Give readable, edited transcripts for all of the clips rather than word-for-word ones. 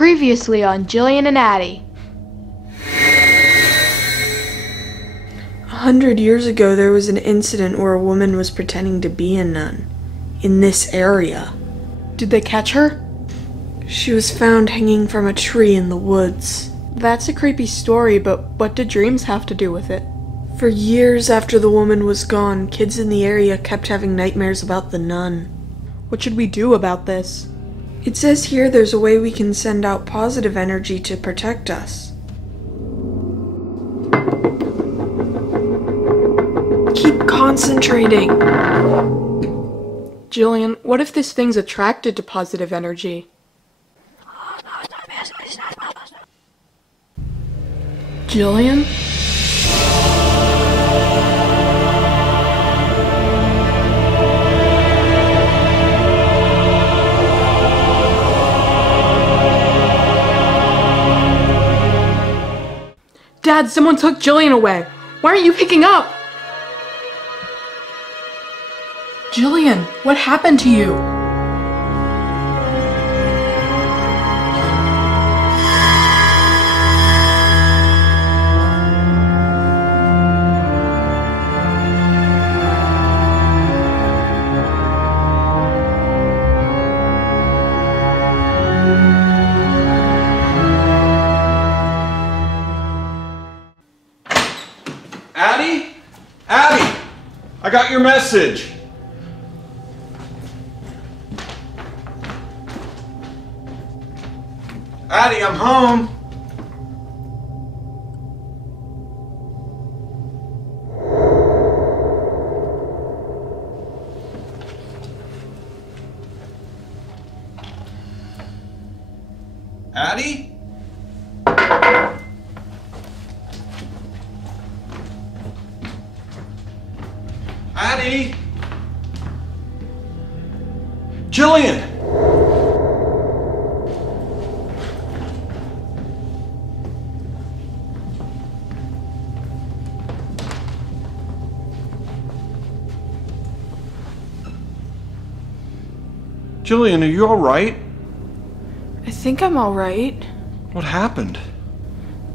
Previously on Jillian and Addie. 100 years ago, there was an incident where a woman was pretending to be a nun in this area. Did they catch her? She was found hanging from a tree in the woods. That's a creepy story, but what do dreams have to do with it? For years after the woman was gone, kids in the area kept having nightmares about the nun. What should we do about this? It says here there's a way we can send out positive energy to protect us. Keep concentrating. Jillian, what if this thing's attracted to positive energy? Jillian? Dad, someone took Jillian away. Why aren't you picking up? Jillian, what happened to you? Addie? Addie! I got your message. Addie, I'm home. Addie? Addie? Jillian! Jillian, are you alright? I think I'm alright. What happened?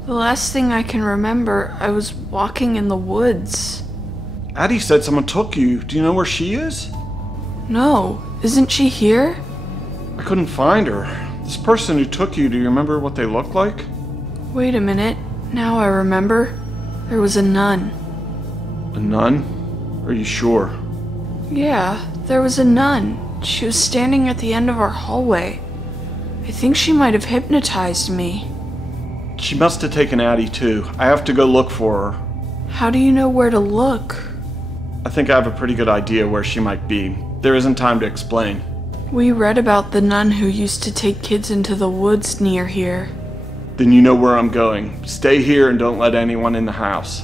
The last thing I can remember, I was walking in the woods. Addie said someone took you. Do you know where she is? No, isn't she here? I couldn't find her. This person who took you, do you remember what they looked like? Wait a minute, now I remember. There was a nun. A nun? Are you sure? Yeah, there was a nun. She was standing at the end of our hallway. I think she might have hypnotized me. She must have taken Addie too. I have to go look for her. How do you know where to look? I think I have a pretty good idea where she might be. There isn't time to explain. We read about the nun who used to take kids into the woods near here. Then you know where I'm going. Stay here and don't let anyone in the house.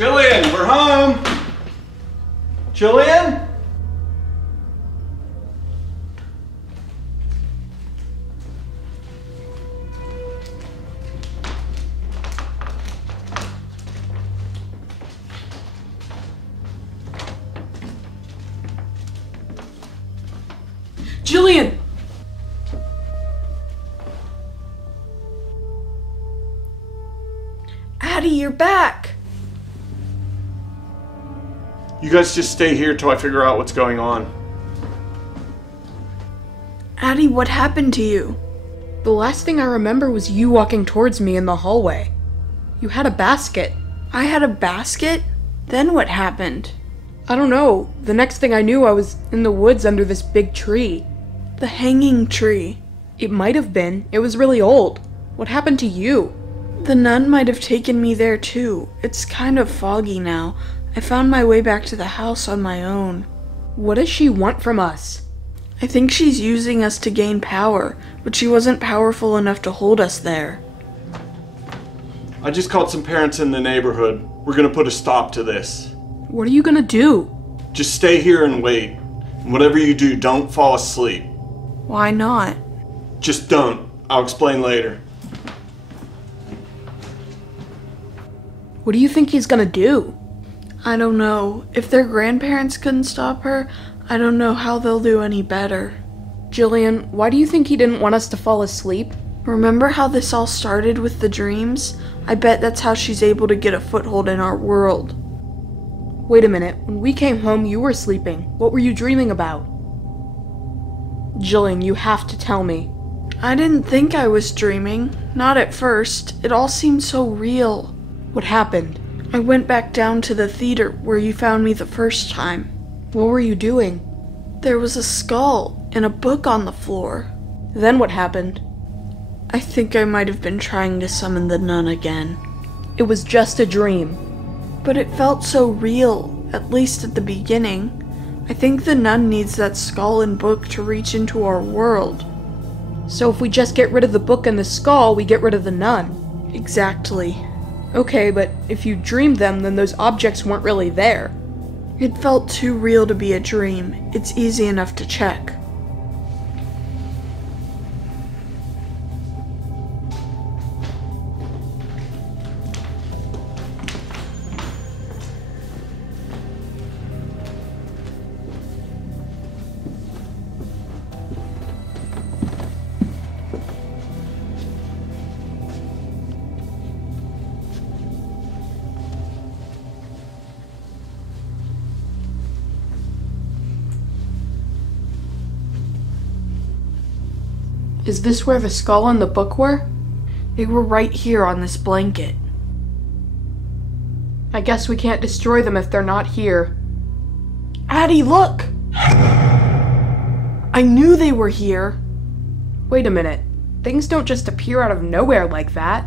Jillian, we're home! Jillian? Jillian! Addie, you're back! You guys just stay here till I figure out what's going on. Addie, what happened to you? The last thing I remember was you walking towards me in the hallway. You had a basket. I had a basket? Then what happened? I don't know. The next thing I knew, I was in the woods under this big tree. The hanging tree. It might have been. It was really old. What happened to you? The nun might have taken me there too. It's kind of foggy now. I found my way back to the house on my own. What does she want from us? I think she's using us to gain power, but she wasn't powerful enough to hold us there. I just called some parents in the neighborhood. We're gonna put a stop to this. What are you gonna do? Just stay here and wait. And whatever you do, don't fall asleep. Why not? Just don't. I'll explain later. What do you think he's gonna do? I don't know. If their grandparents couldn't stop her, I don't know how they'll do any better. Jillian, why do you think he didn't want us to fall asleep? Remember how this all started with the dreams? I bet that's how she's able to get a foothold in our world. Wait a minute. When we came home, you were sleeping. What were you dreaming about? Jillian, you have to tell me. I didn't think I was dreaming. Not at first. It all seemed so real. What happened? I went back down to the theater where you found me the first time. What were you doing? There was a skull and a book on the floor. Then what happened? I think I might have been trying to summon the nun again. It was just a dream. But it felt so real, at least at the beginning. I think the nun needs that skull and book to reach into our world. So if we just get rid of the book and the skull, we get rid of the nun. Exactly. Okay, but if you dreamed them, then those objects weren't really there. It felt too real to be a dream. It's easy enough to check. Is this where the skull and the book were? They were right here on this blanket. I guess we can't destroy them if they're not here. Addie, look! I knew they were here. Wait a minute. Things don't just appear out of nowhere like that.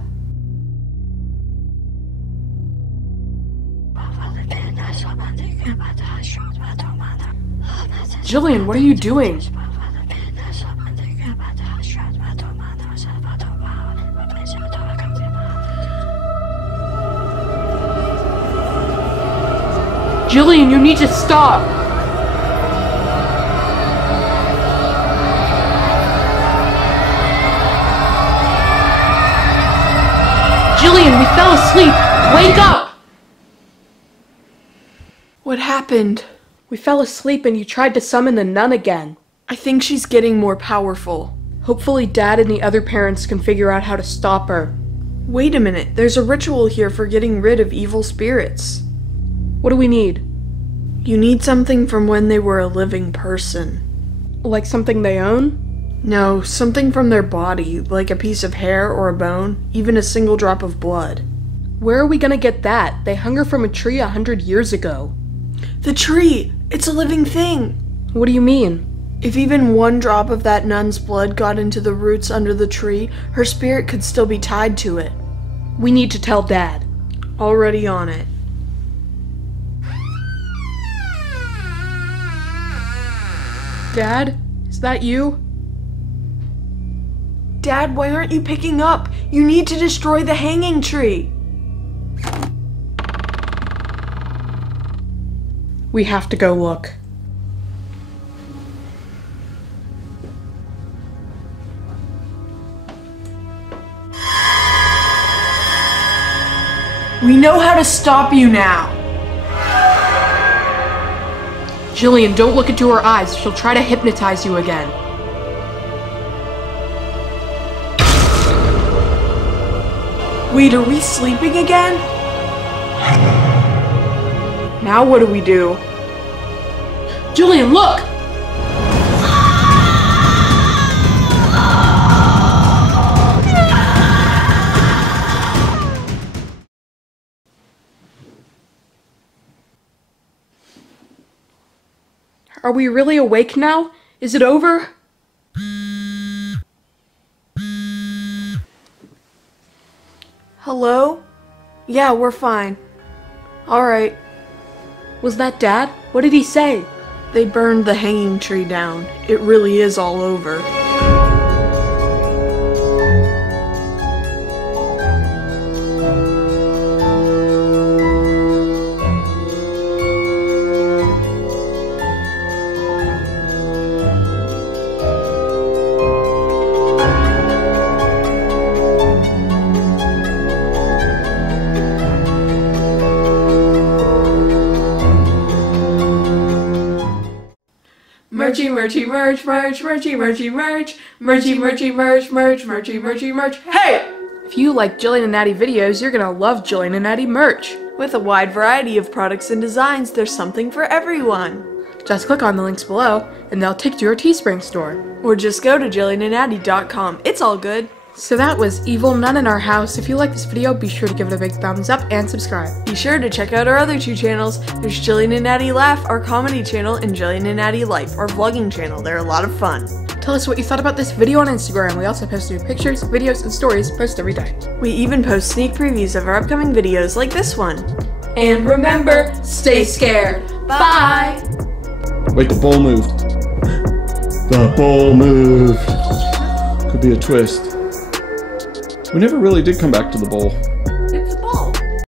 Jillian, what are you doing? Jillian, you need to stop! Jillian, we fell asleep! Wake up! What happened? We fell asleep and you tried to summon the nun again. I think she's getting more powerful. Hopefully Dad and the other parents can figure out how to stop her. Wait a minute, there's a ritual here for getting rid of evil spirits. What do we need? You need something from when they were a living person. Like something they own? No, something from their body, like a piece of hair or a bone, even a single drop of blood. Where are we gonna get that? They hung her from a tree 100 years ago. The tree! It's a living thing! What do you mean? If even one drop of that nun's blood got into the roots under the tree, her spirit could still be tied to it. We need to tell Dad. Already on it. Dad? Is that you? Dad, why aren't you picking up? You need to destroy the hanging tree! We have to go look. We know how to stop you now! Jillian, don't look into her eyes. She'll try to hypnotize you again. Wait, are we sleeping again? Now what do we do? Jillian, look! Are we really awake now? Is it over? Hello? Yeah, we're fine. Alright. Was that Dad? What did he say? They burned the hanging tree down. It really is all over. Merchy, merchy, merch, merch, merchy, merchy, merch, merchy, merchy, merch, merch, merchy, merchy, merch. Hey! If you like Jillian and Addie videos, you're gonna love Jillian and Addie merch. With a wide variety of products and designs, there's something for everyone. Just click on the links below, and they'll take to your Teespring store. Or just go to JillianandAddie.com. It's all good. So that was Evil Nun in Our House. If you like this video, be sure to give it a big thumbs up and subscribe. Be sure to check out our other two channels. There's Jillian and Addie Laugh, our comedy channel, and Jillian and Addie Life, our vlogging channel. They're a lot of fun. Tell us what you thought about this video on Instagram. We also post new pictures, videos, and stories post every day. We even post sneak previews of our upcoming videos like this one. And remember, stay scared. Bye! Wait, the bowl moved. The bowl moved. Could be a twist. We never really did come back to the bowl.